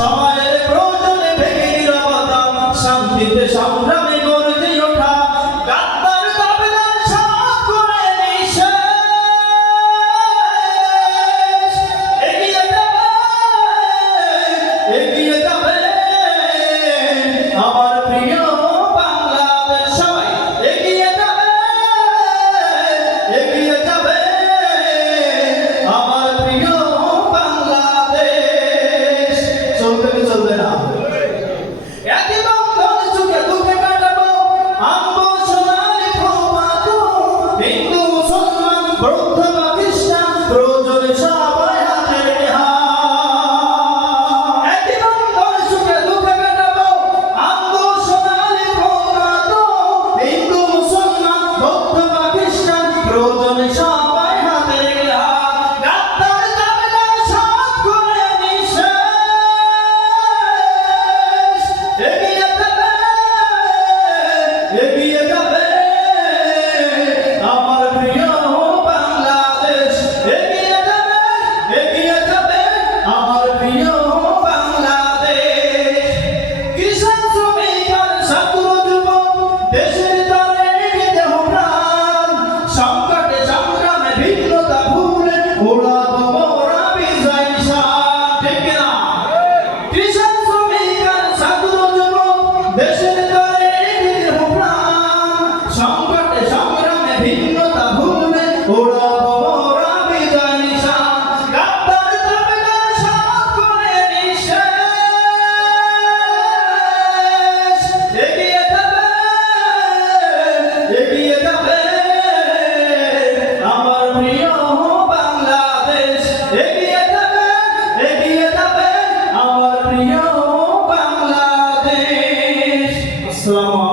সময়ের প্রয়োজনে ভেঙে নীরবতা, শান্তিতে সংগ্রামে গর্জে ওঠা, গাদ্দার তাবেদার সমাজ করে নিঃশেষ। এগিয়ে যাবে, এগিয়ে যাবে আমার প্রিয় বাংলাদেশ। সবাই এগিয়ে যাবে, এগিয়ে যাবে আমার প্রিয় বাংলাদেশ। চলবে কি চলবে না? একই বন্ধন সুখে দুঃখে কাটাবো, আনবো সোনালি প্রভাত। হিন্দু মুসলমান বৌদ্ধ বা খ্রিস্টান প্রয়োজনে সবাই হাতে হাত। একই বন্ধন সুখে দুঃখে কাটাবো, আনবো সোনালি প্রভাত। হিন্দু মুসলমান বৌদ্ধ বা খ্রিস্টান প্রয়োজনে সবাই হাতে হাত। গাদ্দার তাবেদার সব করে নিঃশেষ। এগিয়ে যাবে, এগিয়ে যাবে আমার প্রিয় বাংলাদেশ। এগিয়ে যাবে, এগিয়ে যাবে আমার প্রিয় বাংলাদেশ। কিষাণ শ্রমিক আর ছাত্র যুবক দেশের তরে দেহ প্রাণ, সংকটে সংগ্রামে ভিন্নতা ভুলে ওড়াবো মোরা বিজয় নিশান। ঠিক কিনা? কিষাণ শ্রমিক আর ছাত্র যুবক দেশের তরে দেহ প্রাণ, সংকটে সংগ্রামে ভিন্নতা ভুলে ওড়াবো মোরা বিজয় নিশান। গাদ্দার তাবেদার সব করে নিঃশেষ। এগিয়ে যাবে, এগিয়ে যাবে আমার প্রিয় বাংলাদেশ। এগিয়ে যাবে, এগিয়ে যাবে আমার প্রিয় বাংলাদেশ। আসসালামু